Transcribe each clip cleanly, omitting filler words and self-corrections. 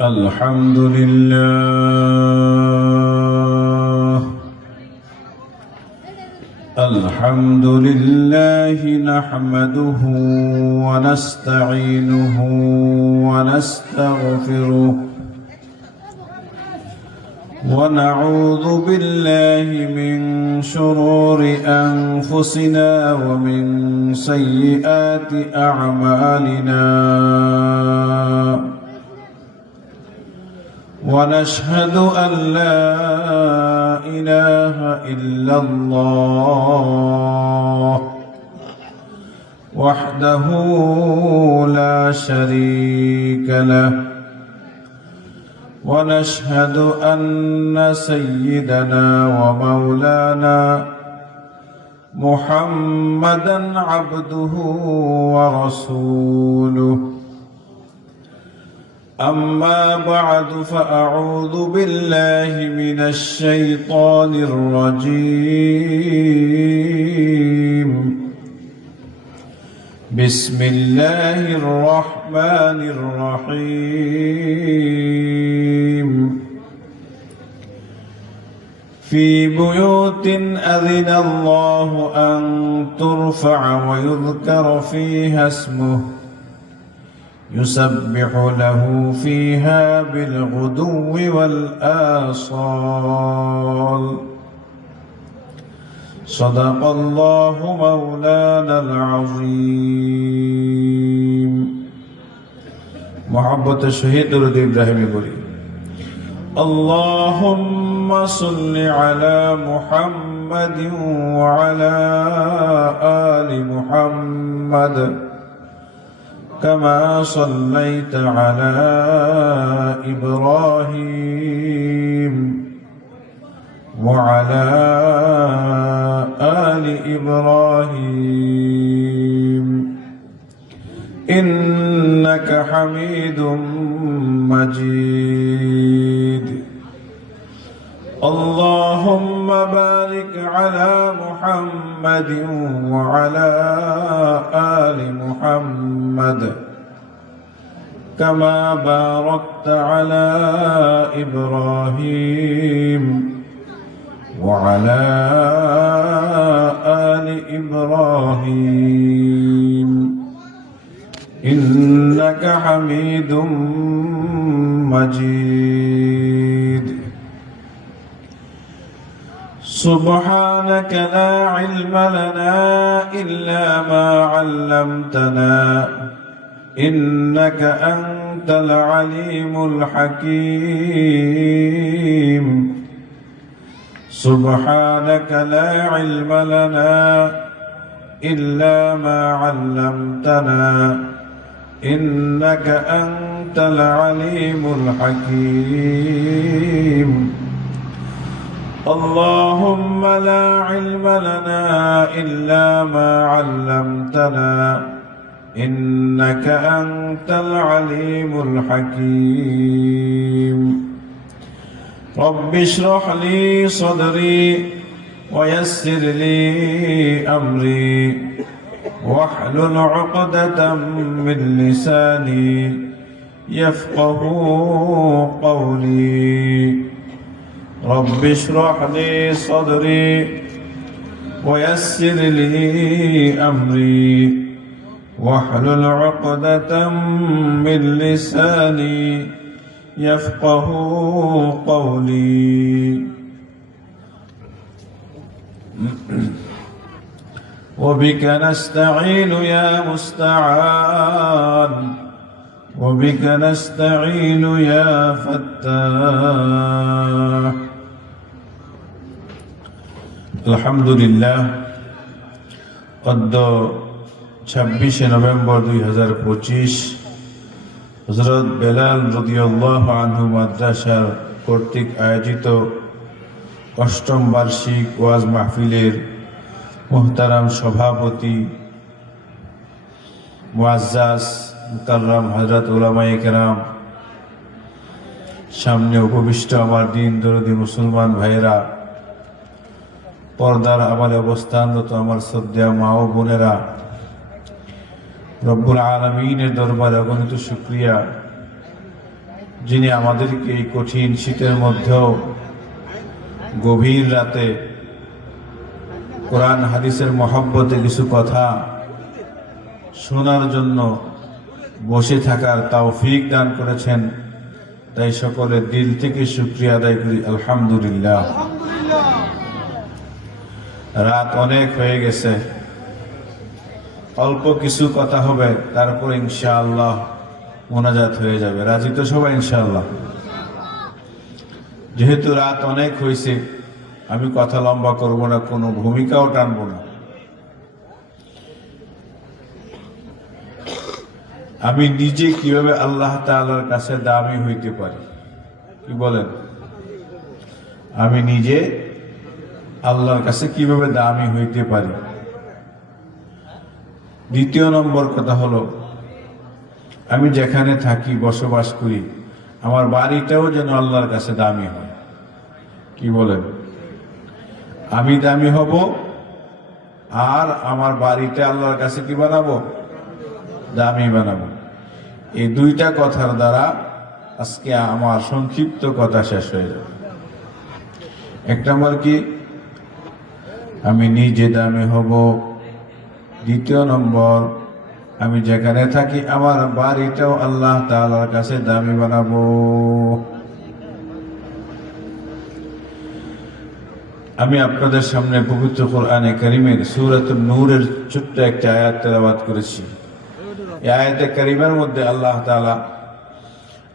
الحمد لله الحمد لله نحمده ونستعينه ونستغفره ونعوذ بالله من شرور أنفسنا ومن سيئات أعمالنا ونشهد أن لا إله إلا الله وحده لا شريك له ونشهد أن سيدنا ومولانا محمدًا عبده ورسوله أما بعد فأعوذ بالله من الشيطان الرجيم بسم الله الرحمن الرحيم في بيوت أذن الله أن ترفع ويذكر فيها اسمه يسبح له فيها بالغدو والآصال صدق الله مولانا العظيم محبت الشهيد درود إبراهيم بولي اللهم صل على محمد وعلى آل محمد كما صليت على إبراهيم وعلى آل إبراهيم إنك حميد مجيد اللهم بارك على محمد وعلى آل محمد كما باركت على إبراهيم وعلى آل إبراهيم إنك حميد مجيد سبحانك لا علم لنا إلا ما علمتنا إنك أنت العليم الحكيم سبحانك لا علم لنا إلا ما علمتنا إنك أنت العليم الحكيم اللهم لا علم لنا إلا ما علمتنا إنك أنت العليم الحكيم رب اشرح لي صدري ويسر لي أمري واحلل عقدة من لساني يفقه قولي رب اشرح لي صدري ويسر لي أمري واحلل عقدة من لساني يفقه قولي وبك نستعين يا مستعان وبك نستعين يا فتاح الحمد لله قد 26 November 2025 হযরত বেলাল রাদিয়াল্লাহু আনহু মাদ্রাসার কর্তৃক আয়োজিত অষ্টম বার্ষিক ওয়াজ মাহফিলের মুহতারাম সভাপতি মুআজ্জাজ মুকাররম হযরত উলামায়ে কেরাম, সামনে উপবিষ্ট আমার দিন দরদি মুসলমান ভাইয়েরা, পর্দার আড়ালে অবস্থানরত আমার শ্রদ্ধেয় মা ও বোনেরা, রব্বুল আলামিনের দরবারে অগণিত শুকরিয়া, যিনি আমাদেরকে এই কঠিন শীতের মধ্যেও গভীর রাতে কোরআন হাদিসের মহব্বতে কিছু কথা শোনার জন্য বসে থাকার তৌফিক দান করেছেন। তাই সকলের দিল থেকে শুকরিয়া আদায় করি, আলহামদুলিল্লাহ। রাত অনেক হয়ে গেছে, অল্প কিছু কথা হবে, তারপর ইনশাআল্লাহ মোনাজাত হয়ে যাবে। রাজি তো সবাই ইনশাআল্লাহ? যেহেতু রাত অনেক হয়েছে, আমি কথা লম্বা করব না, কোনো ভূমিকাও টানবো না। আমি নিজে কিভাবে আল্লাহ তাআলার কাছে দামি হইতে পারি, কি বলেন? আমি নিজে আল্লাহর কাছে কিভাবে দামি হইতে পারি। দ্বিতীয় নম্বর কথা হলো, আমি যেখানে থাকি, বসবাস করি, আমার বাড়িটাও যেন আল্লাহর কাছে দামি হয়। কি বলেন? আমি দামি হব আর আমার বাড়িটা আল্লাহর কাছে কি বানাবো? দামি বানাবো। এই দুইটা কথার দ্বারা আজকে আমার সংক্ষিপ্ত কথা শেষ হয়ে যাবে। এক নম্বর কি, আমি নিজে দামি হব। দ্বিতীয় নম্বর, আমি যেখানে থাকি আমার বাড়িটাও আল্লাহ তাআলার কাছে দামি বানাবো। আমি আপনাদের সামনে পবিত্র কোরআনে কারীমের সূরাতুন নূরের ছোট্ট একটা আয়াত তেলাওয়াত করেছি। এই আয়াতে কারীমের মধ্যে আল্লাহ তাআলা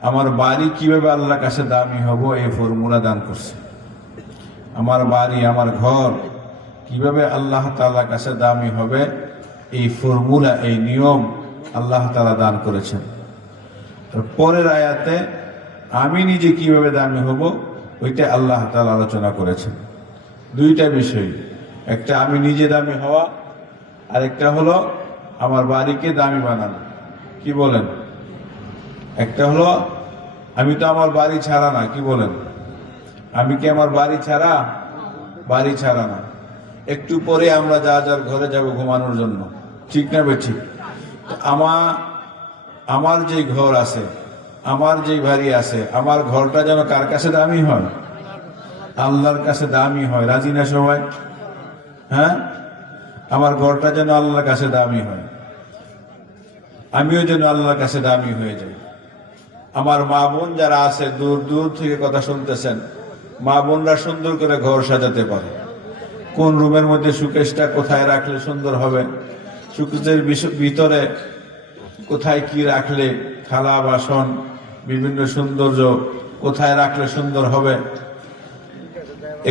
আমার বাড়ি কিভাবে আল্লাহর কাছে দামি হব এই ফর্মুলা দান করছে। আমার বাড়ি, আমার ঘর কিভাবে আল্লাহ তাআলার কাছে দামি হবে এই ফর্মুলা, এই নিয়ম আল্লাহ তাআলা দান করেছেন। পরের আয়াতে আমি নিজে কিভাবে দামি হব ওইটা আল্লাহ তাআলা আলোচনা করেছেন। দুইটা বিষয়, একটা আমি নিজে দামি হওয়া, আর একটা হলো আমার বাড়িকে দামি বানানো। কি বলেন? একটা হলো আমি তো আমার বাড়ি ছাড়া না, কি বলেন? আমি কি আমার বাড়ি ছাড়া? বাড়ি ছাড়া না। একটু পরে আমরা যার ঘরে যাব ঘুমানোর জন্য, ঠিক না বেঠিক? আমার যে ঘর আছে, আমার যে বাড়ি আছে, আমার ঘরটা যেন কার কাছে দামি হয়? আল্লাহর কাছে দামি হয়। রাজি না সবাই? হ্যাঁ, আমার ঘরটা যেন আল্লাহর কাছে দামি হয়, আমিও যেন আল্লাহর কাছে দামি হয়ে যাই। আমার মা বোন যারা আছে, দূর দূর থেকে কথা শুনতেছেন, মা বোনরা সুন্দর করে ঘর সাজাতে পারে। কোন রুমের মধ্যে সুকেশটা কোথায় রাখলে সুন্দর হবে, সুকেশের ভিতরে কোথায় কি রাখলে, থালা বাসন বিভিন্ন সৌন্দর্য কোথায় রাখলে সুন্দর হবে,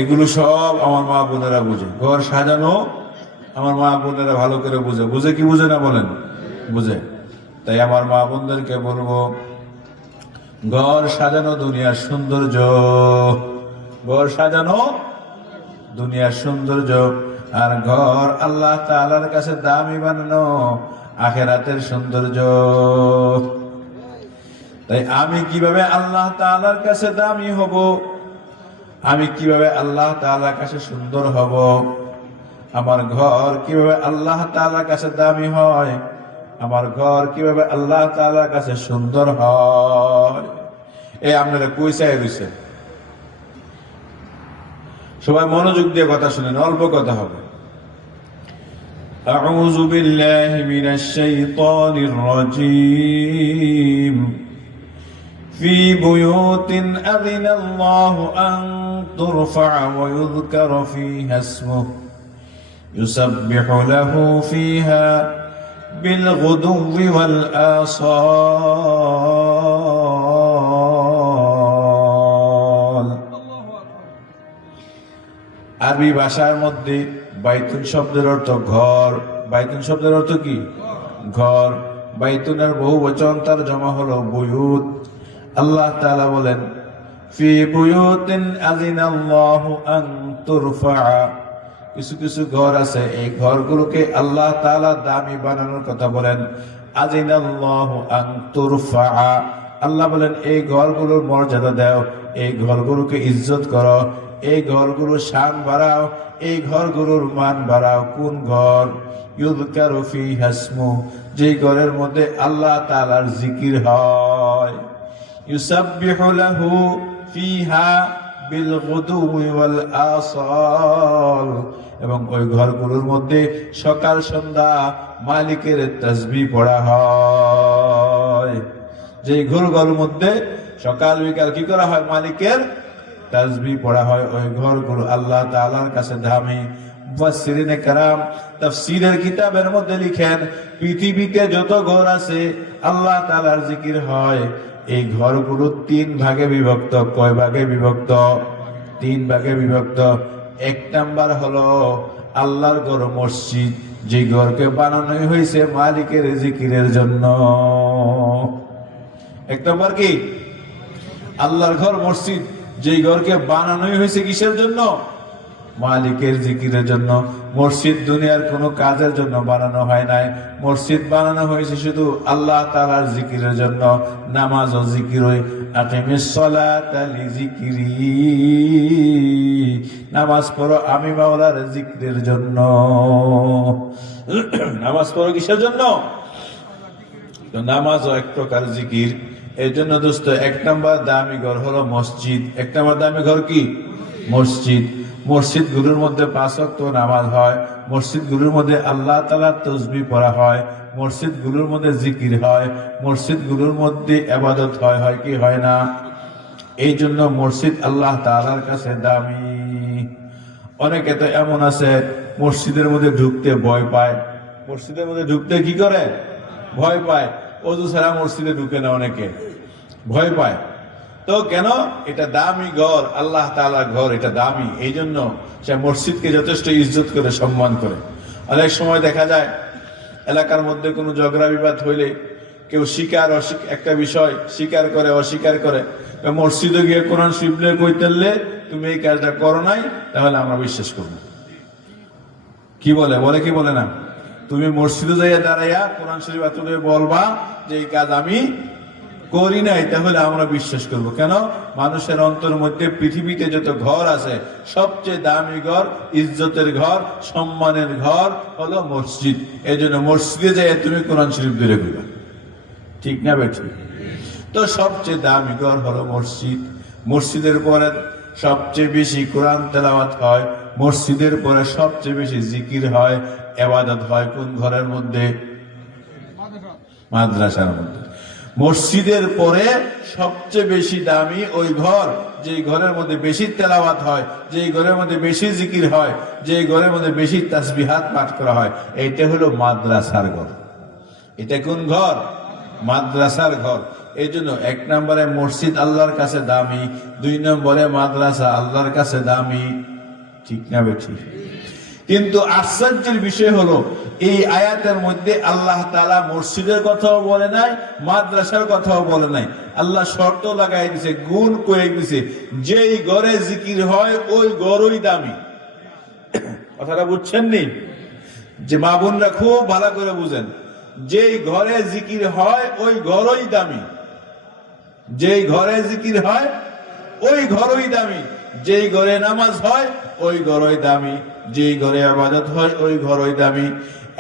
এগুলো সব আমার মা বোনেরা বুঝে। ঘর সাজানো আমার মা বোনেরা ভালো করে বুঝে। বুঝে কি বুঝে না বলেন? বুঝে। তাই আমার মা বোনদেরকে বলবো, ঘর সাজানো দুনিয়ার সৌন্দর্য, ঘর সাজানো দুনিয়ার সৌন্দর্য, আর ঘর আল্লাহ তাআলার কাছে দামি বানানো আখিরাতের সৌন্দর্য। তাই আমি কিভাবে আল্লাহ তাআলার কাছে দামি হব, আমি কিভাবে আল্লাহ তাআলার কাছে সুন্দর হব, আমার ঘর কিভাবে আল্লাহ তাআলার কাছে দামি হয়, আমার ঘর কিভাবে আল্লাহ তাআলার কাছে সুন্দর হয়, এই আপনারা কই চাই রইছে? সবাই মনোযোগ দিয়ে কথা শুনেন, অল্প কথা হবে। আউযু বিল্লাহি মিনাশ শাইতানির রাজীম। في بيوت أذن الله أن ترفع ويذكر فيها اسمه يسبح له فيها بالغدو والآصال। আরবি ভাষার মধ্যে বাইতুন শব্দের অর্থ ঘর। বাইতুন শব্দের অর্থ কি? ঘর। বাইতুনের বহু বচন, তার জমা হলো বুয়ুত। আল্লাহ তাআলা বলেন, ফি বুয়ুতিন আযিনাল্লাহু আন তুরফা, কিছু কিছু ঘর আছে, এই ঘরগুলোকে আল্লাহ তাআলা দামি বানানোর কথা বলেন। আযিনাল্লাহু আন তুরফা, আল্লাহ বলেন এই ঘরগুলোর মর্যাদা দাও, এই ঘরগুলোকে ইজ্জত করো, এই ঘরগুলোর শান বাড়াও, এই ঘরগুলোর মান বাড়াও। কোন ঘর? ইউযকারু ফিহা ইসমু, যে ঘরের মধ্যে আল্লাহ তাআলার জিকির হয়। ইউসাব্বিহু লাহু ফিহা বিল গুদুই ওয়াল আসাল, এবং ওই ঘরগুলোর মধ্যে সকাল সন্ধ্যা মালিকের তাসবিহ পড়া হয়। যে ঘরগুলোর মধ্যে সকাল বিকাল কি করা হয়? মালিকের তাসবিহ পড়া হয়। ওই ঘরগুলো আল্লাহ তাআলার কাছে দামি। মুফাসসিরিনে কেরাম তাফসীরের কিতাবের মধ্যে লিখেন, পৃথিবীতে যত ঘর আছে আল্লাহ তাআলার জিকির হয়, এই ঘরগুলো 3 ভাগে বিভক্ত। কয় ভাগে বিভক্ত? 3 ভাগে বিভক্ত। 1 নাম্বার হলো আল্লাহর ঘর মসজিদ, যে ঘরকে বানানো হয়েছে মালিকের জিকিরের জন্য। 1 নাম্বার কি? আল্লাহর ঘর মসজিদ, যে ঘরকে বানানো হয়েছে কিসের জন্য? মালিকের জিকিরের জন্য। মসজিদ দুনিয়ার কোনো কাজের জন্য বানানো হয় নাই, মসজিদ বানানো হয়েছে শুধু আল্লাহ তাআলার জিকিরের জন্য। নামাজ ও জিকির, আকিমিস সালাতা লিযিকরি, নামাজ পড়ো আমি মাওলার জিকিরের জন্য। নামাজ পড়ো কিসের জন্য? নামাজও এক প্রকার জিকির। এর জন্য দোস্ত 1 নাম্বার দামি ঘর হলো মসজিদ। 1 নাম্বার দামি ঘর কি? মসজিদ। মসজিদ গুলোর মধ্যে 5 ওয়াক্ত নামাজ হয়, মসজিদ গুলোর মধ্যে আল্লাহ তাআলার তাসবিহ পড়া হয়, মসজিদ গুলোর মধ্যে জিকির হয়, মসজিদ গুলোর মধ্যে ইবাদত হয়। হয় কি হয় না? এই জন্য মসজিদ আল্লাহ তাআলার কাছে দামি। অনেকে তো এমন আছে মসজিদের মধ্যে ঢুকতে ভয় পায়। মসজিদের মধ্যে ঢুকতে কি করে? ভয় পায়। ওযু ছাড়া মসজিদে ঢুকে না, অনেকে ভয় পায়। তো কেন? এটা দামি ঘর, আল্লাহ তাআলার ঘর, এটা দামি। এই জন্য সে মসজিদকে যথেষ্ট ইজ্জত করে, সম্মান করে। অনেক সময় দেখা যায় এলাকার মধ্যে কোনো ঝগড়া বিবাদ হইলে কেউ একটা বিষয় স্বীকার করে, অস্বীকার করে। মসজিদে গিয়ে কোরআন শরীফ নিয়ে কইতেলে তুমি এই কাজটা করো নাই, তাহলে আমরা বিশ্বাস করব। কি বলে? বলে কি বলে না? তুমি মসজিদে যাইয়া দাঁড়াইয়া কোরআন শরীফ তুলে বলবা যে এই কাজ আমি করি নাই, তাহলে আমরা বিশ্বাস করব। কেন? মানুষের অন্তর মধ্যে পৃথিবীতে যত ঘর আছে সবচেয়ে দামি ঘর, ইজ্জতের ঘর, সম্মানের ঘর হলো মসজিদ। এই জন্য মসজিদে যাইয়া তুমি কোরআন শরীফ ধরে কইবা। ঠিক না বেঠিক? তো সবচেয়ে দামি ঘর হলো মসজিদ। মসজিদের পরে সবচেয়ে বেশি কোরআন তেলাওয়াত হয়, মসজিদের পরে সবচেয়ে বেশি জিকির হয়, ইবাদত হয়। কোন ঘরের মধ্যে? মাদ্রাসার মধ্যে। মসজিদের পরে সবচেয়ে বেশি দামি ওই ঘর, যে ঘরের মধ্যে বেশি তেলাওয়াত হয়, যে ঘরের মধ্যে বেশি জিকির হয়, যে ঘরের মধ্যে বেশি তাসবিহাত পাঠ করা হয়, এইটা হলো মাদ্রাসার ঘর। এটা কোন ঘর? মাদ্রাসার ঘর। এই জন্য 1 নম্বরে মসজিদ আল্লাহর কাছে দামি, 2 নম্বরে মাদ্রাসা আল্লাহর কাছে দামি। ঠিক না বেঠিক? কিন্তু আশ্চর্যের বিষয় হলো এই আয়াতের মধ্যে আল্লাহ তাআলা মসজিদের কথাও বলে নাই, মাদ্রাসার কথাও বলে নাই। আল্লাহ শর্ত লাগাই দিছে, গুণ করে দিছে, যেই ঘরে জিকির হয় ওই ঘরই দামি। কথাটা বুঝছেন নি? যে মা বোনরা খুব ভালো করে বুঝেন, যেই ঘরে জিকির হয় ওই ঘরই দামি। যেই ঘরে জিকির হয় ওই ঘরই দামি। যেই ঘরে নামাজ হয় ওই ঘরই দামি। যেই ঘরে ইবাদত হয় ওই ঘরই দামি।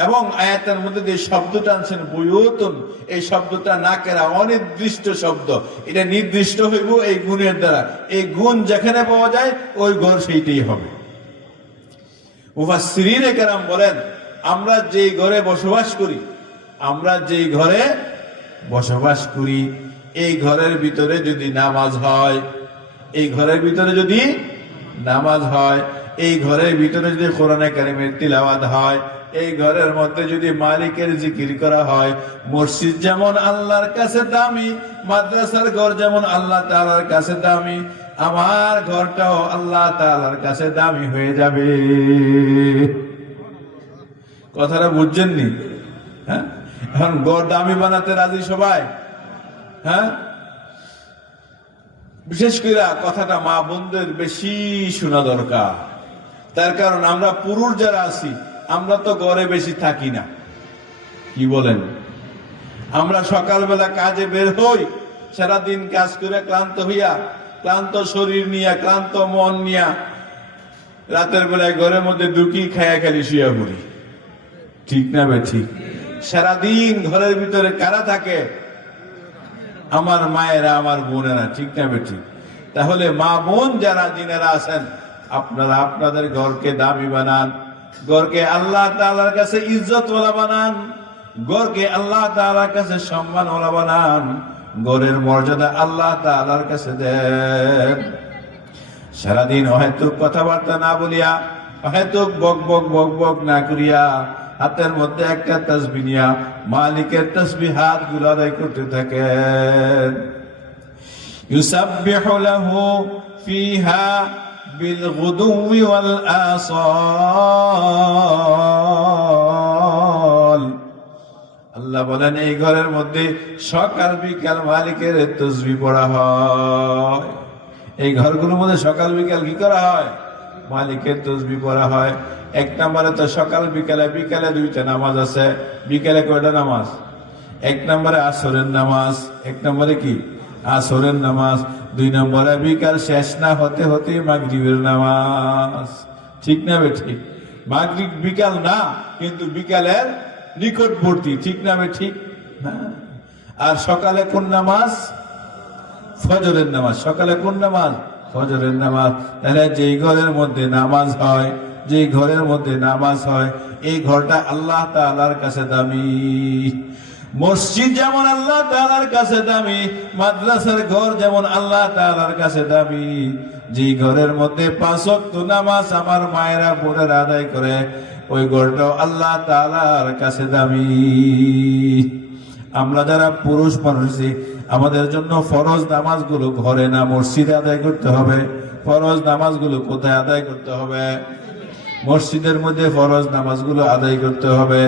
এবং আয়াতের মধ্যে যে শব্দটা আনছেন বুয়ুতুন, এই শব্দটা নাকেরা, অনির্দিষ্ট শব্দ। এটা নির্দিষ্ট হইব এই গুণের দ্বারা। এই গুণ যেখানে পাওয়া যায় ওই ঘর সেইটাই হবে। মুফাসসিরিনে কেরাম বলেন, আমরা যেই ঘরে বসবাস করি, আমরা যেই ঘরে বসবাস করি, এই ঘরের ভিতরে যদি নামাজ হয়, এই ঘরের ভিতরে যদি নামাজ হয়, এই ঘরের ভিতরে যদি কোরআনে কারিমের তিলাওয়াত হয়, এই ঘরের মধ্যে যদি মালিকের জিকির করা হয়, মসজিদ যেমন আল্লাহর কাছে দামি, মাদ্রাসার ঘর যেমন আল্লাহ তাআলার কাছে দামি, আমার ঘরটাও আল্লাহ তাআলার কাছে দামি হয়ে যাবে। কথাটা বুঝছেন নি? হ্যাঁ, এখন ঘর দামি বানাতে রাজি সবাই? হ্যাঁ, বিশেষ করে কথাটা মা বোনদের বেশি শোনা দরকার। তার কারণ আমরা পুরুষ যারা আছি, আমরা তো ঘরে বেশি থাকি না। কি বলেন? আমরা সকালবেলা কাজে বের হই, সারাদিন কাজ করে ক্লান্ত হইয়া, ক্লান্ত শরীর নিয়া, ক্লান্ত মন নিয়া রাতের বেলায় ঘরের মধ্যে দুকি খায়া খালি শুয়া পড়ি। ঠিক না বে ঠিক? সারাদিন ঘরের ভিতরে কারা থাকে? আমার মায়েরা, আমার বোনেরা, ঠিক না বেঠিক? তাহলে মা বোন যারা যিনারা আছেন, আপনারা আপনাদের ঘরকে দামি বানান, ঘরকে আল্লাহ তাআলার কাছে ইজ্জতওয়ালা বানান, ঘরকে আল্লাহ তাআলার কাছে সম্মানওয়ালা বানান, ঘরের মর্যাদা আল্লাহ তাআলার কাছে দেন। সারাদিন অহেতুক কথাবার্তা না বলিয়া, অহেতুক বক বক বক বক না করিয়া, হাতের মধ্যে একটা তাসবিহ নিয়া মালিকের তাসবিহাত গুলো আদায় করতে থাকেন। ইউসাব্বিহু লাহু ফিহা বিল গুদুওয়ি ওয়াল আসাল। আল্লাহ বলেন এই ঘরের মধ্যে সকাল বিকাল মালিকের তাসবিহ পড়া হয়। এই ঘরগুলোর মধ্যে সকাল বিকাল কি করা হয়? মালিকের তাসবিহ পড়া হয়। এক নম্বরে তো সকাল বিকালে, বিকালে দুইটা নামাজ আছে। বিকালে কয়টা নামাজ? এক নম্বরে আসরের নামাজ। এক নম্বরে কি? আসরের নামাজ। দুই নম্বরে বিকাল শেষ না হতে হতে মাগরিবের নামাজ। ঠিক না বেঠিক? মাগরিব বিকাল না, কিন্তু বিকালের নিকটবর্তী। ঠিক না বেঠিক? আর সকালে কোন নামাজ? ফজরের নামাজ। সকালে কোন নামাজ? ফজরের নামাজ। তাহলে যেই ঘরের মধ্যে নামাজ হয়, যে ঘরের মধ্যে নামাজ হয়, এই ঘরটা আল্লাহ তাআলার কাছে দামি। মসজিদ যেমন আল্লাহ তাআলার কাছে দামি, মাদ্রাসার ঘর যেমন আল্লাহ তাআলার কাছে দামি। যে ঘরের মধ্যে 5 ওয়াক্ত নামাজ আমার মায়েরা বোনেরা আদায় করে, ওই ঘরটাও আল্লাহ তাআলার কাছে দামি। আমরা যারা পুরুষ মানুষ, আমাদের জন্য ফরজ নামাজগুলো ঘরে না মসজিদে আদায় করতে হবে। ফরজ নামাজগুলো কোথায় আদায় করতে হবে? মসজিদের মধ্যে ফরজ নামাজগুলো আদায় করতে হবে।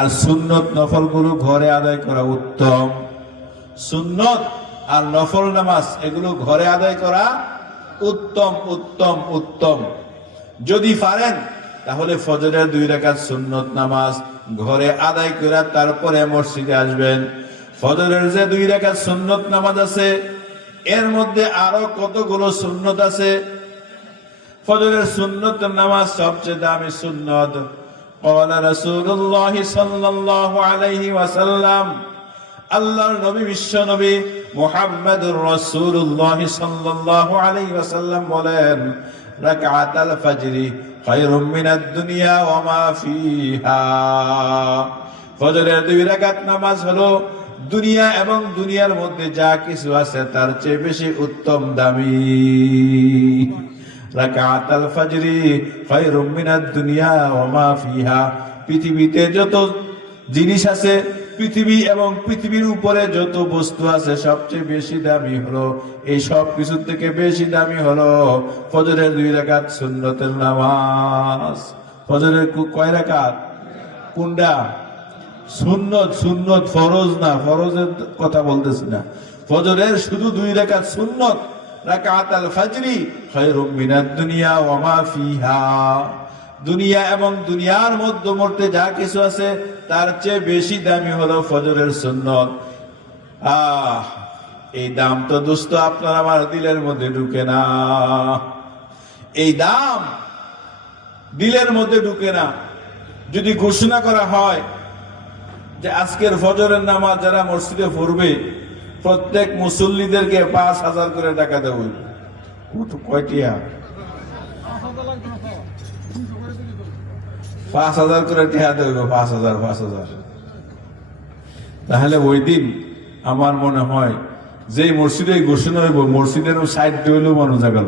আর সুন্নত নফল গুলো ঘরে আদায় করা উত্তম। সুন্নত আর নফল নামাজ এগুলো ঘরে আদায় করা উত্তম উত্তম উত্তম। যদি পারেন তাহলে ফজরের 2 রাকাত সুন্নত নামাজ ঘরে আদায় করে তারপরে মসজিদে আসবেন। ফজরের যে 2 রাকাত সুন্নত নামাজ আছে, এর মধ্যে আরো কতগুলো সুন্নত আছে। ফজরের সুন্নত নামাজ সবচেয়ে দামি সুন্নত। ক্বালা রাসূলুল্লাহ সাল্লাল্লাহু আলাইহি ওয়াসাল্লাম, আল্লাহর নবী বিশ্ব নবী মুহাম্মদুর রাসূলুল্লাহ সাল্লাল্লাহু আলাইহি ওয়াসাল্লাম বলেন, রাকাতাল ফজরি খায়রুম মিনাদ দুনিয়া ওয়া মা ফিহা। ফজরের 2 রাকাত নামাজ হলো দুনিয়া এবং দুনিয়ার মধ্যে যা কিছু আছে তার চেয়ে বেশি উত্তম, দামি। রাকাতাল ফজরি খায়রুম মিনাদ দুনিয়া ওয়া মা ফিহা। পৃথিবীতে যত জিনিস আছে, পৃথিবী এবং পৃথিবীর উপরে যত বস্তু আছে, সবচেয়ে বেশি দামি হলো, এই সব কিছু থেকে বেশি দামি হলো ফজরের 2 রাকাত সুন্নতের নামাজ। ফজরের কয় রাকাত? কোনটা? সুন্নত। সুন্নত, ফরজ না। ফরজের কথা বলতেছি না, ফজরের শুধু 2 রাকাত সুন্নত। রাকাতাল ফজরি খায়রুম মিনাদ দুনিয়া ওয়া মা ফিহা। দুনিয়া এবং দুনিয়ার মধ্যবর্তী যা কিছু আছে তার চেয়ে বেশি দামি হলো ফজরের সুন্নত। এই দাম তো দোস্ত আপনার আমার দিলের মধ্যে ঢুকে না। এই দাম দিলের মধ্যে ঢুকে না। যদি ঘোষণা করা হয় যে আজকের ফজরের নামাজ যারা মসজিদে পড়বে প্রত্যেক মুসল্লিদেরকে 5,000 করে টাকা দেব, কয়টিয়া? 5,000 করে টাকা দেব। 5,000। তাহলে ওই দিন আমার মনে হয় যে মসজিদে ঘোষণা হইব, মসজিদেরও সাইড হইলেও মানুষ জাগাল,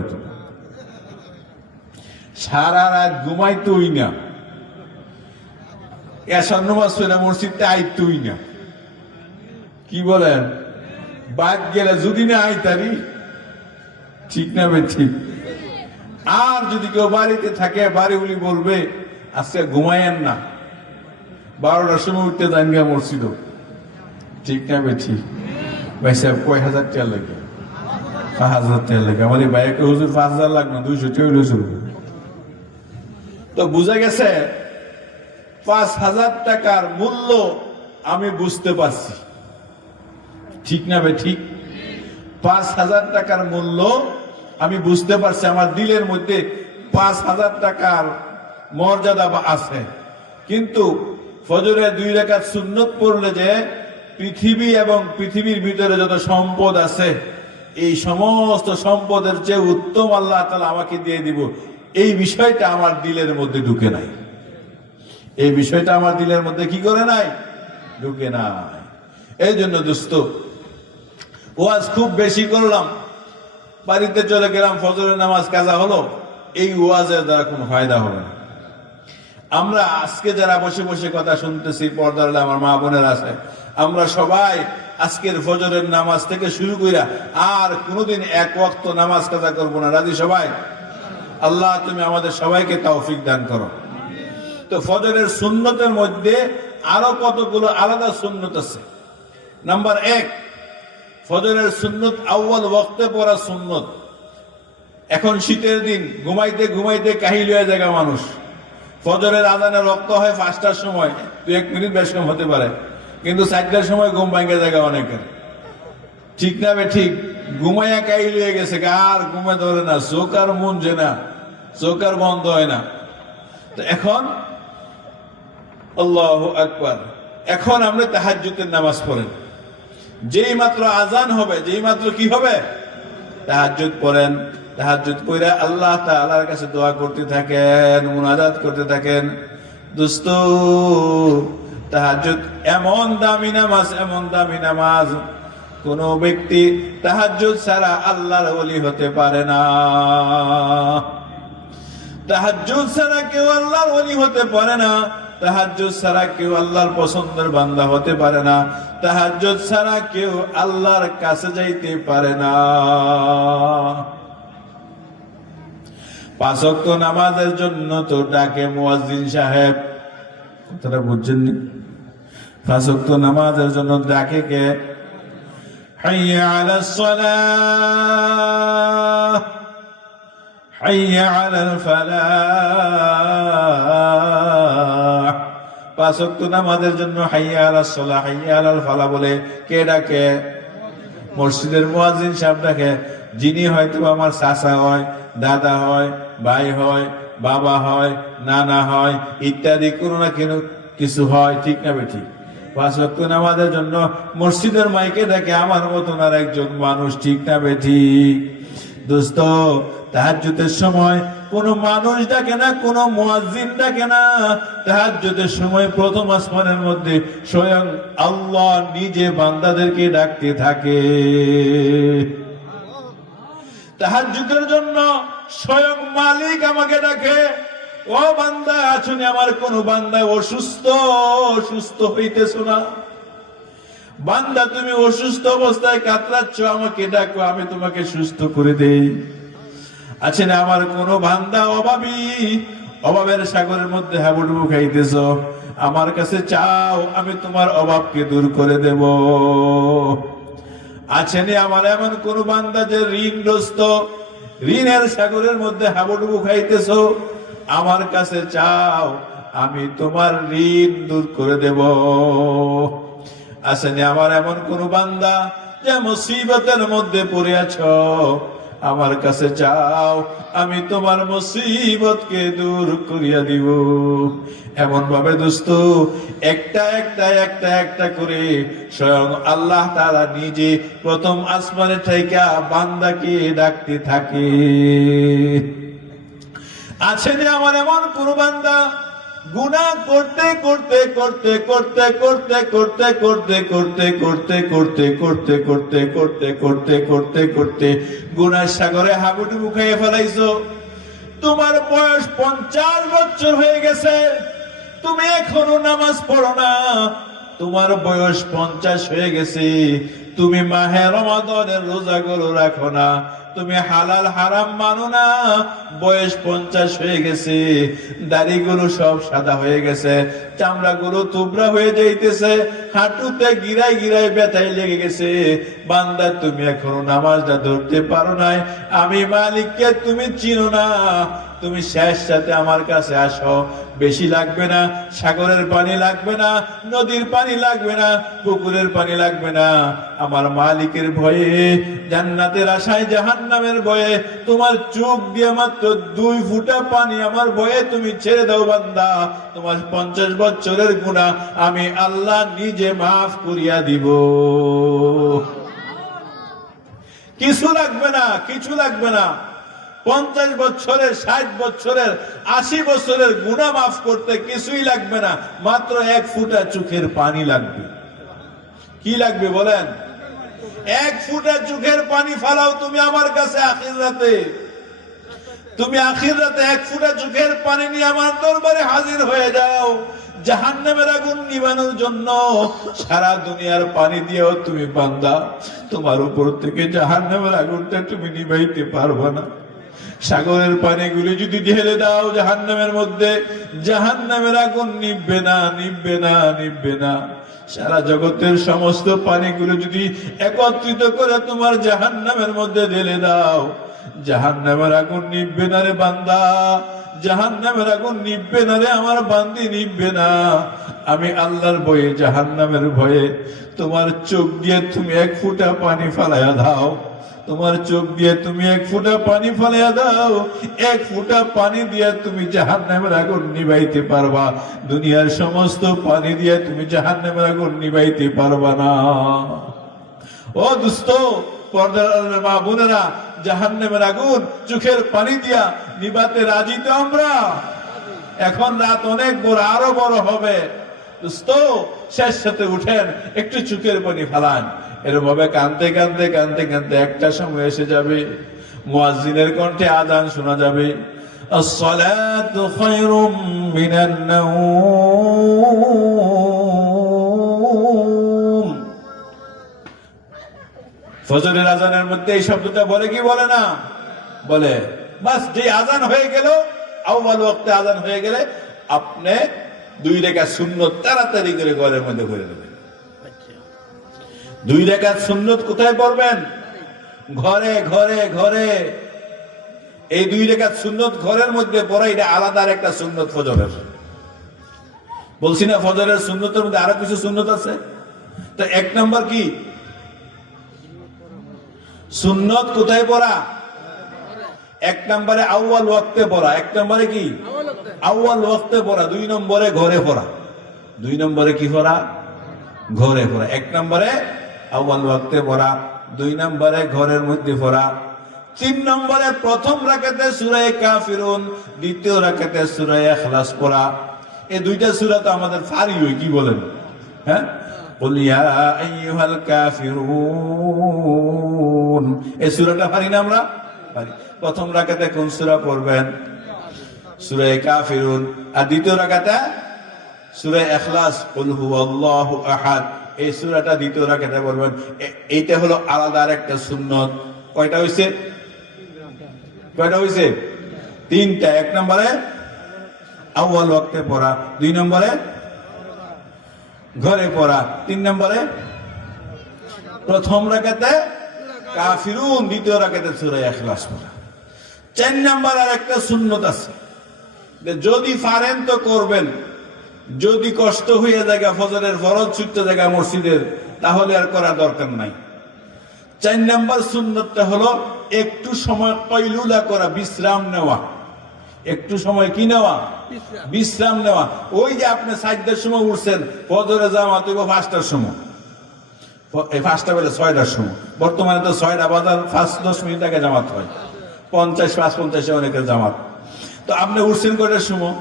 সারা রাত ঘুমাইতোই না, এসার নামাজ পড়ে মসজিদটা আইতোই না। কি বলেন? বাদ গেলে যদি না আইতারি, ঠিক না বে ঠিক? আর যদি কেউ বাড়িতে থাকে, বাড়িগুলি বলবে আজকে ঘুমায়েন না, 12টার সময় উঠতে যান গা মসজিদ, ঠিক না বে ঠিক? ভাই সাহেব কয় হাজার টাকা লাগে? 5,000 টাকা লাগে। আমার এই ভাইকে হুজুর 5,000 লাগবে না, 200 টাকা হইলে চলবে। তো বুঝা গেছে 5,000 টাকার মূল্য আমি বুঝতে পারছি, ঠিক না বে ঠিক? 5,000 টাকার মূল্য আমি বুঝতে পারছি। আমার দিলের মধ্যে 5,000 টাকার মর্যাদা আছে। কিন্তু ফজরে 2 রাকাত সুন্নত পড়লে যে পৃথিবী এবং পৃথিবীর ভিতরে যত সম্পদ আছে এই সমস্ত সম্পদের চেয়ে উত্তম আল্লাহ তাআলা আমাকে দিয়ে দিব, এই বিষয়টা আমার দিলের মধ্যে ঢুকে নাই। এই বিষয়টা আমার দিলের মধ্যে কি করে নাই? ঢুকে নাই। এই জন্য দোস্ত, ওয়াজ খুব বেশি করলাম, বাড়িতে চলে গেলাম, ফজরের নামাজ কাজা হলো, এই ওয়াজের দ্বারা কোনো ফায়দা হবে না। আমরা আজকে যারা বসে বসে কথা শুনতেছি, পর্দার আড়ালে আমার মা বোনেরা আছে, আমরা সবাই আজকের ফজরের নামাজ থেকে শুরু কইরা আর কোনোদিন এক ওয়াক্ত নামাজ কাজা করবো না। রাজি সবাই? আল্লাহ তুমি আমাদের সবাইকে তৌফিক দান করো। তো ফজরের সুন্নতের মধ্যে আরো কতগুলো আলাদা সুন্নত আছে। নাম্বার 1, ফজরের সুন্নত আউয়াল ওয়াক্তে পড়া সুন্নত। এখন শীতের দিন, ঘুমাইতে ঘুমাইতে কাহিল হয়ে যায় মানুষ। ফজরের আজানের রক্ত হয় 5টার সময়, 2-1 মিনিট বেশি কম হতে পারে, কিন্তু 4টার সময় ঘুম ভাঙে জায়গা অনেকের। ঠিক না বে ঠিক? ঘুমাইয়া কাহিল হয়ে গেছে, আর ঘুমে ধরে না, চোখ আর মন যে না, চোখ আর বন্ধ হয় না। তো এখন আল্লাহু আকবার, এখন আমরা তাহাজ্জুদের নামাজ পড়েন। যেই মাত্র আজান হবে, যেই মাত্র কি হবে, তাহাজ্জুদ পড়েন। তাহাজ্জুদ পড়ে আল্লাহ তাআলার কাছে দোয়া করতে থাকেন, মুনাজাত করতে থাকেন। দোস্ত, তাহাজ্জুদ এমন দামি নামাজ, এমন দামি নামাজ, কোন ব্যক্তি তাহাজ্জুদ ছাড়া আল্লাহর ওলি হতে পারে না। তাহাজ্জুদ ছাড়া কেউ আল্লাহর ওলি হতে পারে না। তাহাজ্জুদ ছাড়া কেউ আল্লাহর পছন্দের বান্দা হতে পারে না। তাহাজ্জুদ ছাড়া কেউ আল্লাহর কাছে যাইতে পারে না। 5 ওয়াক্ত নামাজের জন্য তো ডাকে মুয়াজ্জিন সাহেব, কথাটা বুঝছেননি? 5 ওয়াক্ত নামাজের জন্য ডাকে কে? হাইয়া আলাস সালাহ, হাইয়া আলাল ফালাহ। 5 ওয়াক্ত নামাজের জন্য হাইয়া আলাস সালাহ, হাইয়া আলাল ফালাহ বলে কে ডাকে? মসজিদের মুয়াজ্জিন সাহেব ডাকে। যিনি হয়তো আমার চাচা হয়, দাদা হয়, ভাই হয়, বাবা হয়, নানা হয়, ইত্যাদি কোনো না কোনো কিছু হয়। ঠিক না বেঠিক? 5 ওয়াক্ত নামাজের জন্য মসজিদের মাইকে ডাকে আমার মতন আর একজন মানুষ। ঠিক না বেঠিক? দোস্ত, তাহাজ্জুদের সময় কোন মানুষ ডাকে না, কোন মুয়াজ্জিন ডাকে না। তাহাজ্জুদের সময় প্রথম আসমানের মধ্যে স্বয়ং আল্লাহ নিজে বান্দাদেরকে ডাকতে থাকে। তাহাজ্জুদের জন্য স্বয়ং মালিক আমাকে ডাকে, ও বান্দা আছো নি? আমার কোন বান্দা অসুস্থ, অসুস্থ হইতেছ না? বান্দা তুমি অসুস্থ অবস্থায় কাতরাচ্ছ, আমাকে ডাকো, আমি তোমাকে সুস্থ করে দেই। আছে না আমার কোন বান্দা অভাবী, অভাবের সাগরের মধ্যে হাবুডুবু খাইতেছ, আমার কাছে চাও, আমি তোমার অভাবকে দূর করে দেব। আছে না আমার এমন কোন বান্দা যে ঋণগ্রস্ত, ঋণের সাগরের মধ্যে হাবুডুবু খাইতেছ, আমার কাছে চাও, আমি তোমার ঋণ দূর করে দেব। আসেনি আমার এমন কোন বান্দা যে মুসিবতের মধ্যে পড়ে আছো, আমার কাছে চাও, আমি তোমার মুসিবতকে দূর করিয়া দিব। এমন ভাবে দোস্ত, একটা একটা একটা একটা করে স্বয়ং আল্লাহ তাআলা নিজে প্রথম আসমানে থেকে বান্দাকে ডাকতে থাকে। আছে যে আমার এমন কোন বান্দা গুনাহ করতে করতে করতে করতে করতে করতে করতে করতে করতে করতে করতে করতে করতে করতে করতে করতে গুনার সাগরে হাবুডুবু খাইয়ে ফেলাইছো। তোমার বয়স 50 বছর হয়ে গেছে, তুমি এখনো নামাজ পড়ো না। তোমার বয়স 50 হয়ে গেছে, তুমি মাহে রমাদানের রোজাগুলো রাখো না, তুমি হালাল হারাম মানো না। বয়স 50 হয়ে গেছে, দাড়িগুলো সব সাদা হয়ে গেছে, চামড়াগুলো তুবড়া হয়ে যাইতেছে, হাঁটুতে গিরাই গিরাই ব্যথাই লেগে গেছে। বান্দা তুমি এখনো নামাজটা ধরতে পারো নাই। আমি মালিককে তুমি চিনো না, তুমি শেষ সাথে আমার কাছে আসো। বেশি লাগবে না, সাগরের পানি লাগবে না, নদীর পানি লাগবে না, পুকুরের পানি লাগবে না। আমার মালিকের ভয়ে, জান্নাতের আশায় জাহান্নামের ভয়ে তোমার চোখ দিয়ে মাত্র 2 ফোঁটা পানি আমার ভয়ে তুমি ছেড়ে দাও বান্দা, তোমার 50 বছরের গুনাহ আমি আল্লাহ নিজে মাফ করিয়া দিব। কিছু লাগবে না, কিছু লাগবে না। 50 বছরের, 60 বছরের, 80 বছরের গুনাহ মাফ করতে কিছুই লাগবে না, মাত্র 1 ফোঁটা চোখের পানি লাগবে। কি লাগবে বলেন? 1 ফোঁটা চোখের পানি ফালাও তুমি আমার কাছে আখিরাতে। তুমি আখিরাতে 1 ফোঁটা চোখের পানি নিয়ে আমার দরবারে হাজির হয়ে যাও। জাহান্নামের আগুন নিবানোর জন্য সারা দুনিয়ার পানি দিয়েও তুমি বান্দা, তোমার উপর থেকে জাহান্নামের আগুনটা তুমি নিভাইতে পারবে না। সাগরের পানিগুলি যদি ঢেলে দাও জাহান্নামের মধ্যে, জাহান্নামের আগুন নিভবে না, নিভবে না, নিভবে না। সারা জগতের সমস্ত পানিগুলো যদি একত্রিত করে তোমার জাহান্নামের মধ্যে ঢেলে দাও, জাহান্নামের আগুন নিভবে না রে বান্দা, জাহান্নামের আগুন নিভবে না রে আমার বান্দি, নিভবে না। আমি আল্লাহর ভয়ে, জাহান্নামের ভয়ে তোমার চোখ দিয়ে তুমি 1 ফোঁটা পানি ফালাইয়া দাও, তোমার চোখ দিয়ে তুমি 1 ফোঁটা পানি ফালাইয়া দাও। 1 ফোঁটা পানি দিয়ে তুমি জাহান্নামের আগুন নিভাইতে পারবা, দুনিয়ার সমস্ত পানি দিয়ে তুমি জাহান্নামের আগুন নিভাইতে পারবা না। ও দোস্ত, পর্দার মা বোনেরা, জাহান্নামের আগুন চোখের পানি দিয়া নিভাতে রাজি তো আমরা? এখন রাত অনেক বড়, আরো বড় হবে। দোস্ত, শেষ সাথে উঠেন, একটু চোখের পানি ফালান। এরকম ভাবে কাঁদতে কাঁদতে কাঁদতে কাঁদতে একটা সময় এসে যাবে, মুয়াজ্জিনের কণ্ঠে আযান শোনা যাবে, আস-সালাতু খায়রুম মিনান নাওম। ফজরের আযানের মধ্যে এই শব্দটা বলে কি বলে না? বলে। বাস, যে আযান হয়ে গেল, আউয়াল ওয়াক্তে আযান হয়ে গেলে আপনি 2 রাকাত সুন্নত তাড়াতাড়ি করে ঘরের মধ্যে করে দেবেন। 2 রাকাত সুন্নত কোথায় পড়বেন? ঘরে, ঘরে, ঘরে। এই 2 রাকাত সুন্নত ঘরের মধ্যে পড়া, এটা আলাদা একটা সুন্নত ফজরের। বলছি না, ফজরের সুন্নতের মধ্যে আরো কিছু সুন্নত আছে। তো 1 নম্বর কি সুন্নত? কোথায় পড়া? 1 নম্বরে আউয়াল ওয়াক্তে পড়া। 1 নম্বরে কি? আউয়াল ওয়াক্তে পড়া। 2 নম্বরে ঘরে পড়া। 2 নম্বরে কি পড়া? ঘরে পড়া। 1 নম্বরে আউয়াল ওয়াক্তে পড়া, 2 নম্বরে ঘরের মধ্যে পড়া, 3 নম্বরে প্রথম রাকাতে সূরা কাফিরুন, দ্বিতীয় রাকাতে সূরা ইখলাস পড়া। এই 2টা সূরা তো আমাদের ফারি হয়, কি বলেন? হ্যাঁ, কুল ইয়া আইয়ুহাল কাফিরুন, এই সূরাটা পারি না আমরা? পারি। প্রথম রাকাতে কোন সূরা পড়বেন? সূরা কাফিরুন। আর দ্বিতীয় রাকাতে সূরা ইখলাস, কুল হুয়াল্লাহু আহাদ, এই সূরাটা দ্বিতীয় রাকাতে পড়বেন। এইটা হলো আলাদা আরেকটা সুন্নত। কয়টা হইছে? কয়টা হইছে? 3টা। 1 নম্বরে আউয়াল ওয়াক্তে পড়া, 2 নম্বরে ঘরে পড়া, 3 নম্বরে প্রথম রাকাতে কাফিরুন, দ্বিতীয় রাকাতে সূরা ইখলাস পড়া। 4 নম্বর আরেকটা সুন্নত আছে, যদি পারেন তো করবেন, যদি কষ্ট হয়ে যায় ফজরের ফরজ ছুটতে জায়গা মসজিদের, তাহলে আর করা দরকার নাই। 4 নম্বর সুন্নতটা হলো একটু সময় কয়লুলা করা, বিশ্রাম নেওয়া। একটু সময় কি নেওয়া? বিশ্রাম নেওয়া। ওই যে আপনি 4টার সময় উঠছেন, ফজরে জামাত হইব 5টার সময়, এই 5টা বেলা 6টার সময়। বর্তমানে তো 6টা বাজার 5-10 মিনিট আগে জামাত হয়, 50-55 অনেকের জামাত। তো আপনি উঠছেন কয়টার সময়?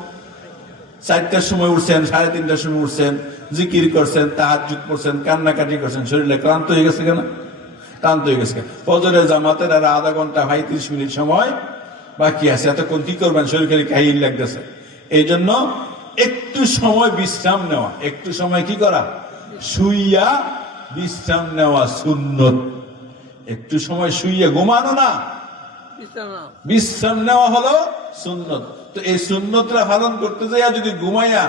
4টার সময় উঠছেন, 3:30টার সময় উঠছেন, জিকির করছেন, তাহাজ্জুদ পড়ছেন, কান্নাকাটি করছেন, শরীরে ক্লান্ত হয়ে গেছে কেন? ক্লান্ত হয়ে গেছে। ফজরের জামাতের আর আধা ঘন্টা 30 মিনিট সময় বাকি আছে, এতক্ষণ কি করবেন? শরীর খালি খাইয়ে লাগতেছে। এই জন্য একটু সময় বিশ্রাম নেওয়া, একটু সময় কি করা? শুইয়া বিশ্রাম নেওয়া সুন্নত। একটু সময় শুইয়া ঘুমানো না, বিশ্রাম নেওয়া হলো সুন্নত। তো এই সুন্নতটা পালন করতে যাইয়া যদি ঘুমাইয়া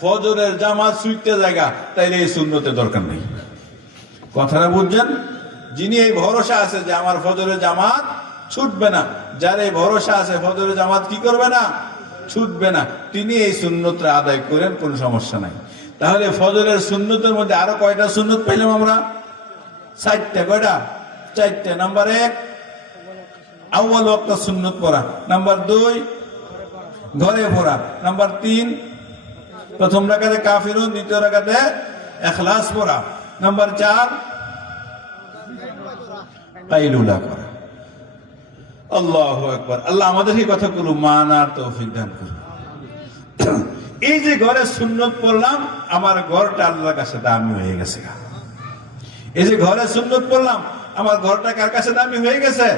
ফজরের জামাত ছুটতে জায়গা, তাইলে এই সুন্নতের দরকার নেই। কথাটা বুঝছেন? যিনি এই ভরসা আছে যে আমার ফজরের জামাত ছুটবে না। যার এই ভরসা আছে ফজরের জামাত কি করবে না, ছুটবে না, তিনি এই সুন্নতটা আদায় করেন, কোনো সমস্যা নাই। তাহলে ফজরের সুন্নতের মধ্যে আরো কয়টা সুন্নত পাইলাম আমরা? 4টা। কয়টা? 4টা। নাম্বার 1 আউয়াল ওয়াক্ত সুন্নত পড়া। নাম্বার 2 ঘরে পড়া। নাম্বার 3 প্রথম রাকাতে কাফিরুন, দ্বিতীয় রাকাতে ইখলাস পড়া। নাম্বার 4 কাইলুলা করা। আল্লাহু আকবার। আল্লাহ আমাদের এই কথাগুলো মানার তৌফিক দান করুন। এই যে ঘরে সুন্নত পড়লাম, আমার ঘরটা আল্লাহর কাছে দামি হয়ে গেছে। এই যে ঘরে সুন্নত পড়লাম, আমার ঘরটা কার কাছে দামি হয়ে গেছে?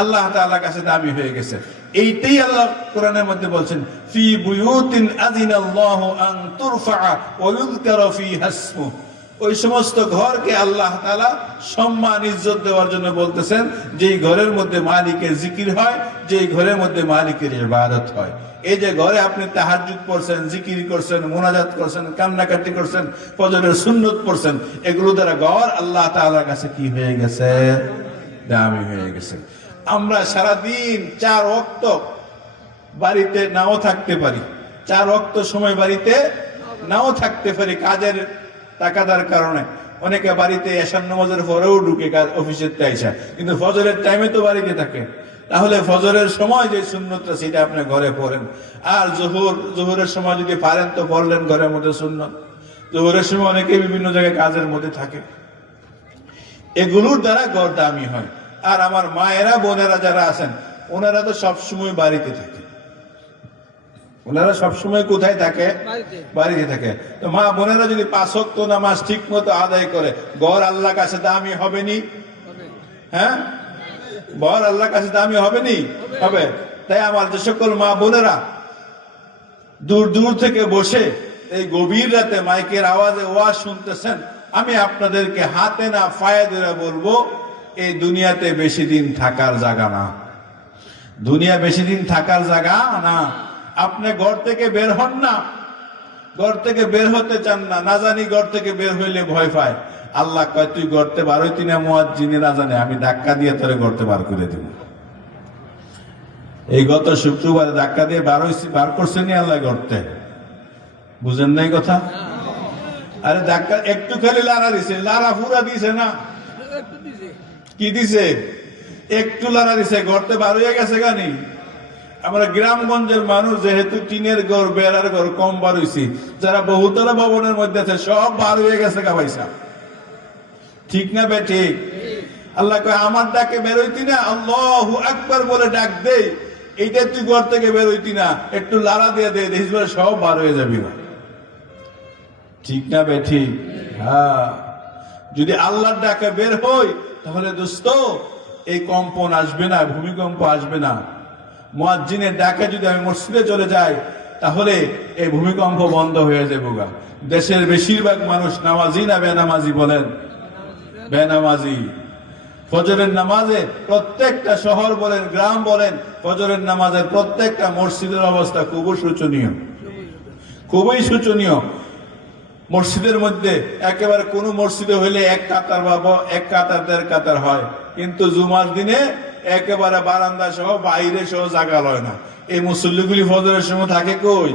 আল্লাহ তাআলার কাছে দামি হয়ে গেছে। এইটাই আল্লাহ কোরআনের মধ্যে বলছেন, ফি বুয়ুতিন আযিনাল্লাহু আন তুরফা ওয়া ইউযকারা ফিহা ইসমুহু। ওই সমস্ত ঘরকে আল্লাহ তাআলা সম্মান ইজ্জত দেওয়ার জন্য বলতেছেন, যেই ঘরের মধ্যে মালিকের জিকির হয়, যেই ঘরের মধ্যে মালিকের ইবাদত হয়। এই যে ঘরে আপনি তাহাজ্জুদ পড়ছেন, জিকির করছেন, মুনাজাত করছেন, কান্নাকাটি করছেন, ফজরের সুন্নত পড়ছেন, এগুলো দ্বারা ঘর আল্লাহ তাআলার কাছে কি হয়ে গেছে? দামি হয়ে গেছে। আমরা সারাদিন 4 ওয়াক্ত বাড়িতে নাও থাকতে পারি, 4 ওয়াক্ত সময় বাড়িতে নাও থাকতে পারি কাজের টাকাদার কারণে। অনেকে বাড়িতে এশার নামাজের পরেও ঢুকে কাজ অফিসের টাইসা, কিন্তু ফজরের টাইমে তো বাড়িতে থাকে। তাহলে ফজরের সময় যে সুন্নতটা সেটা আপনি ঘরে পড়েন। আর জোহরের সময় যদি পারেন তো পড়লেন ঘরের মধ্যে সুন্নত। জোহরের সময় অনেকে বিভিন্ন জায়গায় কাজের মধ্যে থাকে, এগুলোর দ্বারা ঘর দামি হয়। আর আমার মায়েরা বোনেরা যারা আছেন, ওনারা তো সবসময় বাড়িতে থাকে। ওনারা সবসময় কোথায় থাকে? বাড়িতে থাকে। তো মা বোনেরা যদি 5 ওয়াক্ত নামাজ ঠিক মতো আদায় করে, ঘর আল্লাহর কাছে দামি হবে নি? হ্যাঁ, ঘর আল্লাহর কাছে দামি হবে নি? হবে। তাই আমার যে সকল মা বোনেরা দূর দূর থেকে বসে এই গভীর রাতে মাইকের আওয়াজে ওয়াজ শুনতেছেন, আমি আপনাদেরকে হাতে না পায়ে ধরে বলবো, এই দুনিয়াতে বেশি দিন থাকার জায়গা না। দুনিয়া বেশি দিন থাকার জায়গা না। আপনি ঘর থেকে বের হন না, ঘর থেকে বের হতে চান না, না জানি ঘর থেকে বের হইলে ভয় পায়। আল্লাহ কয়, তুই গড়তে বার হইতি না মুয়াজ্জিনের আজানে, আমি ধাক্কা দিয়ে তোরে গড়তে বার করে দিব। এই গত শুক্রবারে ধাক্কা দিয়ে বার করছে নি আল্লাহ গড়তে। বুঝেন নাই কথা? আরে ধাক্কা একটু খালি লাড়া দিছে, লাড়া পুরা দিছে না, কি দিছে? একটু লাড়া দিছে, গড়তে বার হয়ে গেছে গানি। আমরা গ্রামগঞ্জের মানুষ, যেহেতু টিনের ঘর, বেড়ার ঘর কম বার হইছি, যারা বহুতলা ভবনের মধ্যে আছে সব বার হয়ে গেছে গা পয়সা। ঠিক না বে ঠিক? আল্লাহ কয়, আমার ডাকে বের হইতি না, আল্লাহু আকবার বলে ডাক দে, এইটা তুই ঘর থেকে বের হইতি না, একটু লাড়া দিয়ে দে, দেখিস সব বার হয়ে যাবি। ঠিক না বে ঠিক? হ্যাঁ, যদি আল্লাহর ডাকে বের হই তাহলে দোস্ত এই কম্পন আসবে না, ভূমিকম্প আসবে না। মুয়াজ্জিনের ডাকে যদি আমি মসজিদে চলে যাই তাহলে এই ভূমিকম্প বন্ধ হয়ে যাবে। দেশের বেশিরভাগ মানুষ নামাজি না বেনামাজি বলেন? বেনামাজি। ফজরের নামাজে প্রত্যেকটা শহর বলেন, গ্রাম বলেন, ফজরের নামাজের প্রত্যেকটা মসজিদের অবস্থা খুবই শোচনীয়, খুবই শোচনীয়। মসজিদের মধ্যে একেবারে কোন মসজিদে হইলে 1 কাতার বা 1 কাতার 1.5 কাতার হয়, কিন্তু জুমার দিনে একেবারে বারান্দা সহ বাইরে সহ জায়গা লয় না। এই মুসল্লিগুলি ফজরের সময় থাকে কই?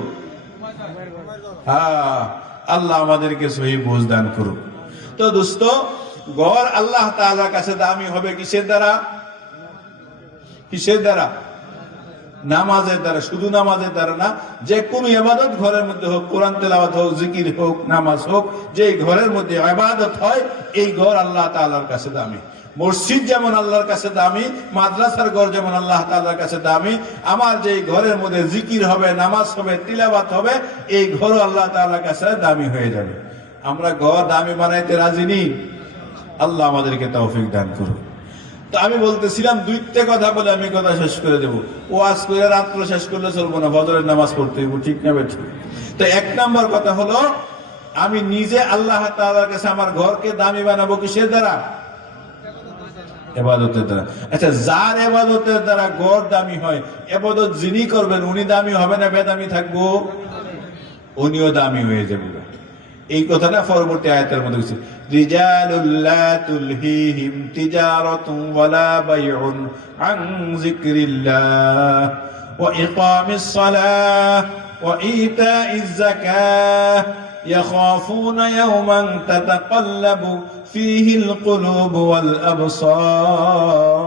হ্যাঁ, আল্লাহ আমাদেরকে সহি বুঝ দান করুক। তো দোস্ত, ঘর আল্লাহ তাআলার কাছে দামি হবে কিসের দ্বারা? কিসের দ্বারা? নামাজের দ্বারা। শুধু নামাজের দ্বারা না, যে কোনো ইবাদত ঘরের মধ্যে হোক, কোরআন তেলাওয়াত হোক, জিকির হোক, নামাজ হোক, যে ঘরের মধ্যে ইবাদত হয়, এই ঘর আল্লাহ তাআলার কাছে দামি। মসজিদ যেমন আল্লাহর কাছে দামি, মাদ্রাসার ঘর যেমন আল্লাহ তাআলার কাছে দামি, আমার যে ঘরের মধ্যে জিকির হবে, নামাজ হবে, তিলাওয়াত হবে, এই ঘরও আল্লাহ তাআলার কাছে দামি হয়ে যাবে। আমরা ঘর দামি বানাইতে রাজি নি? আল্লাহ আমাদেরকে তৌফিক দান করুন। তো আমি বলতেছিলাম, 2টা কথা বলে আমি কথা শেষ করে দেবো। ওয়াজ করে রাত্র শেষ করলে চলবো না, ফজরের নামাজ পড়তে হইব। ঠিক না বেঠিক? তো 1 নম্বর কথা হলো, আমি নিজে আল্লাহ তাআলার কাছে আমার ঘরকে দামি বানাবো কিসের দ্বারা? ইবাদতের দ্বারা। আচ্ছা, যার ইবাদতের দ্বারা ঘর দামি হয়, ইবাদত যিনি করবেন উনি দামি হবে না বেদামি থাকবো? উনিও দামি হয়ে যাবে। এই কথাটা পরবর্তী আয়াতের মধ্যে হচ্ছে রিজালুল লা তুলহিহিম তিজারাতুন ওয়ালা বাইউন আন যিকরিল্লাহ ওয়া ইকামিস সালাহ ওয়া ইতাইজ যাকাহ ইয়াখাফুনা ইয়াওমান তাতাকাল্লাবু ফীহিল কুলুবু ওয়াল আবসার।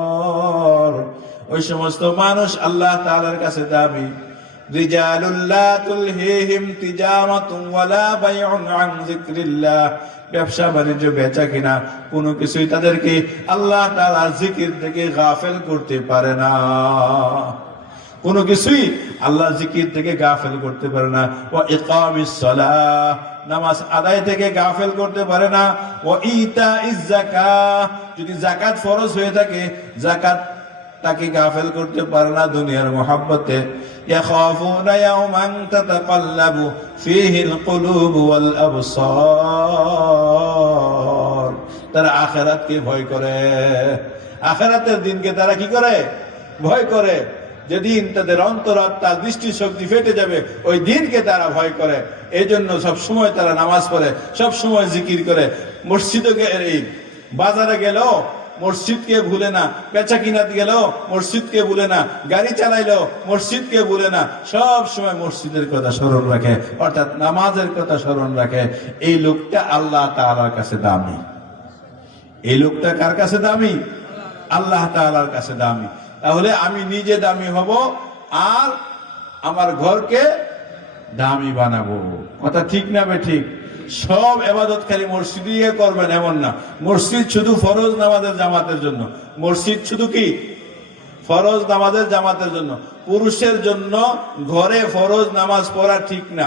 ওই সমস্ত মানুষ আল্লাহ তাআলার কাছে দাবি রিজালুল লা তুলহিহিম তিজারাতুন ওয়ালা বাইউন আন যিকরিল্লাহ, ব্যবসা বাণিজ্য বেচা কিনা কোনো কিছুই তাদেরকে আল্লাহ তাআলার জিকির থেকে গাফেল করতে পারে না, কোনো কিছুই আল্লাহ জিকির থেকে গাফেল করতে পারে না। ওয়া ইকামিস সালাহ, নামাজ আদায় থেকে গাফেল করতে পারে না। ওয়া ইতাইজ যাকাহ, যদি যাকাত ফরজ হয়ে থাকে যাকাত তাকে গাফেল করতে পারে না দুনিয়ার মোহাব্বতে। ইয়াখাফুনা ইয়াওমান তাতাকাল্লাবু ফীহিল কুলুবু ওয়াল আবসার, তারা আখিরাতকে ভয় করে, আখিরাতের দিনকে তারা কি করে? ভয় করে। যেদিন তাদের অন্তরাত্মা দৃষ্টি শক্তি ফেটে যাবে ওই দিনকে তারা ভয় করে। এই জন্য সবসময় তারা নামাজ পড়ে, সবসময় জিকির করে। মসজিদে এই বাজারে গেল মসজিদকে ভুলে না, বেচা কিনাতে গেল মসজিদকে ভুলে না, গাড়ি চালাইলো মসজিদকে ভুলে না, সব সময় মসজিদের কথা স্মরণ রাখে, অর্থাৎ নামাজের কথা স্মরণ রাখে। এই লোকটা আল্লাহ তাআলার কাছে দামি। এই লোকটা কার কাছে দামি? আল্লাহ তাআলার কাছে দামি। তাহলে আমি নিজে দামি হব আর আমার ঘরকে দামি বানাবো। কথা ঠিক না বে ঠিক? সব ইবাদত খালি মসজিদে করবেন এমন না। মসজিদ শুধু ফরজ নামাজের জামাতের জন্য, মসজিদ শুধু কি ফরজ নামাজের জামাতের জন্য। পুরুষের জন্য ঘরে ফরজ নামাজ পড়া ঠিক না,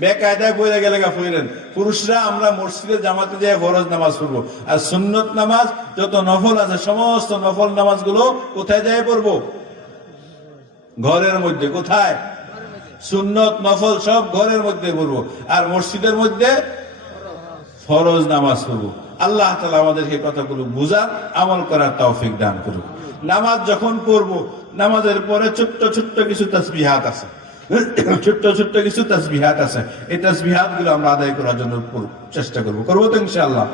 বেকায়দায় পড়ে গেলে পড়েন। পুরুষরা আমরা মসজিদের জামাতে যেয়ে ফরজ নামাজ পড়বো, আর সুন্নত নামাজ যত নফল আছে সমস্ত নফল নামাজগুলো কোথায় যায় পড়বো? ঘরের মধ্যে। কোথায়? সুন্নত নফল সব ঘরের মধ্যে পড়বো, আর মসজিদের মধ্যে ফরজ নামাজ পড়বো। আল্লাহ তাআলা আমাদেরকে কথাগুলো বুঝার আমল করার তৌফিক দান করুন। নামাজ যখন পড়বো, নামাজের পরে ছোট্ট ছোট্ট কিছু তাসবিহাত আছে, ছোট্ট ছোট্ট কিছু তাসবিহাত আছে। এই তাসবিহাত গুলো আমরা আদায় করার জন্য চেষ্টা করবো তো ইনশাআল্লাহ।